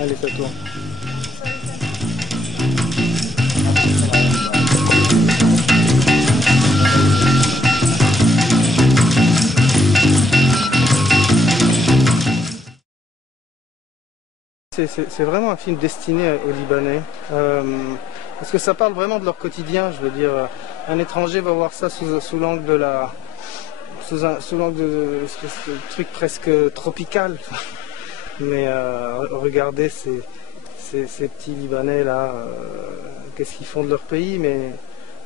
Allez, ça tourne. C'est vraiment un film destiné aux Libanais, parce que ça parle vraiment de leur quotidien. Je veux dire, un étranger va voir ça sous l'angle de la, sous l'angle de ce truc presque tropical. Mais regardez ces petits Libanais là, qu'est-ce qu'ils font de leur pays. Mais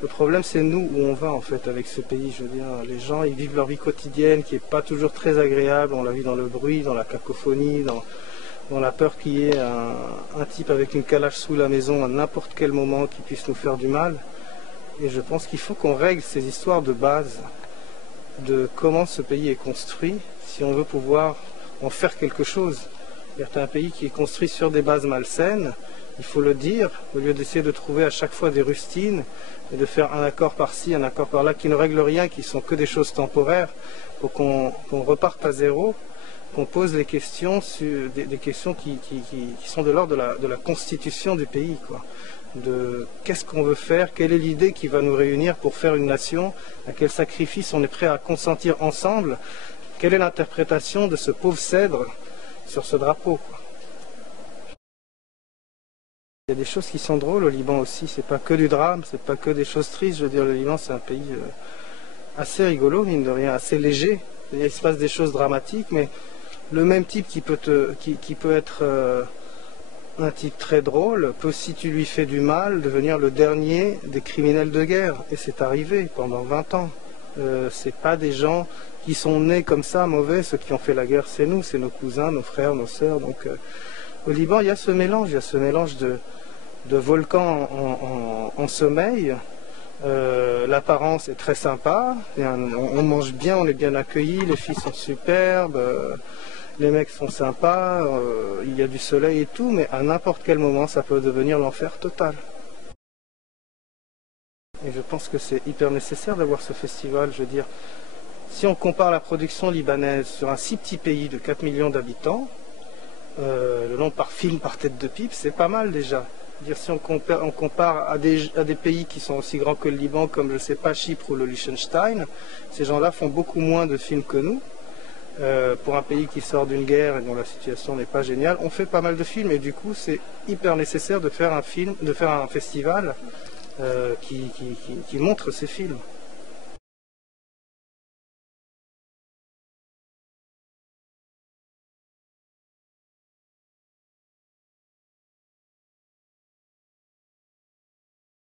le problème, c'est nous où on va en fait avec ce pays. Je veux dire, les gens, ils vivent leur vie quotidienne qui n'est pas toujours très agréable. On la vit dans le bruit, dans la cacophonie, dans la peur qu'il y ait un type avec une calache sous la maison à n'importe quel moment qui puisse nous faire du mal. Et je pense qu'il faut qu'on règle ces histoires de base, de comment ce pays est construit, si on veut pouvoir en faire quelque chose. C'est un pays qui est construit sur des bases malsaines, il faut le dire, au lieu d'essayer de trouver à chaque fois des rustines, et de faire un accord par-ci, un accord par-là, qui ne règlent rien, qui sont que des choses temporaires, pour qu'on reparte à zéro, qu'on pose les questions, des questions qui sont de l'ordre de la constitution du pays, quoi. De qu'est-ce qu'on veut faire, quelle est l'idée qui va nous réunir pour faire une nation, à quel sacrifice on est prêt à consentir ensemble, quelle est l'interprétation de ce pauvre cèdre sur ce drapeau, quoi. Il y a des choses qui sont drôles au Liban aussi, c'est pas que du drame, c'est pas que des choses tristes. Je veux dire, le Liban c'est un pays assez rigolo, mine de rien, assez léger. Il se passe des choses dramatiques, mais le même type qui peut être un type très drôle peut, si tu lui fais du mal, devenir le dernier des criminels de guerre. Et c'est arrivé pendant 20 ans. C'est pas des gens qui sont nés comme ça, mauvais. Ceux qui ont fait la guerre, c'est nous, c'est nos cousins, nos frères, nos sœurs. Donc au Liban, il y a ce mélange de volcans en sommeil. L'apparence est très sympa, on mange bien, on est bien accueillis, les filles sont superbes, les mecs sont sympas, il y a du soleil et tout, mais à n'importe quel moment ça peut devenir l'enfer total. Et je pense que c'est hyper nécessaire d'avoir ce festival. Je veux dire, si on compare la production libanaise sur un si petit pays de 4 millions d'habitants, le nombre par film par tête de pipe, c'est pas mal déjà. Dire, si on compare à des pays qui sont aussi grands que le Liban, comme je ne sais pas, Chypre ou le Liechtenstein, ces gens-là font beaucoup moins de films que nous. Pour un pays qui sort d'une guerre et dont la situation n'est pas géniale, on fait pas mal de films et du coup c'est hyper nécessaire de faire un festival qui montre ces films.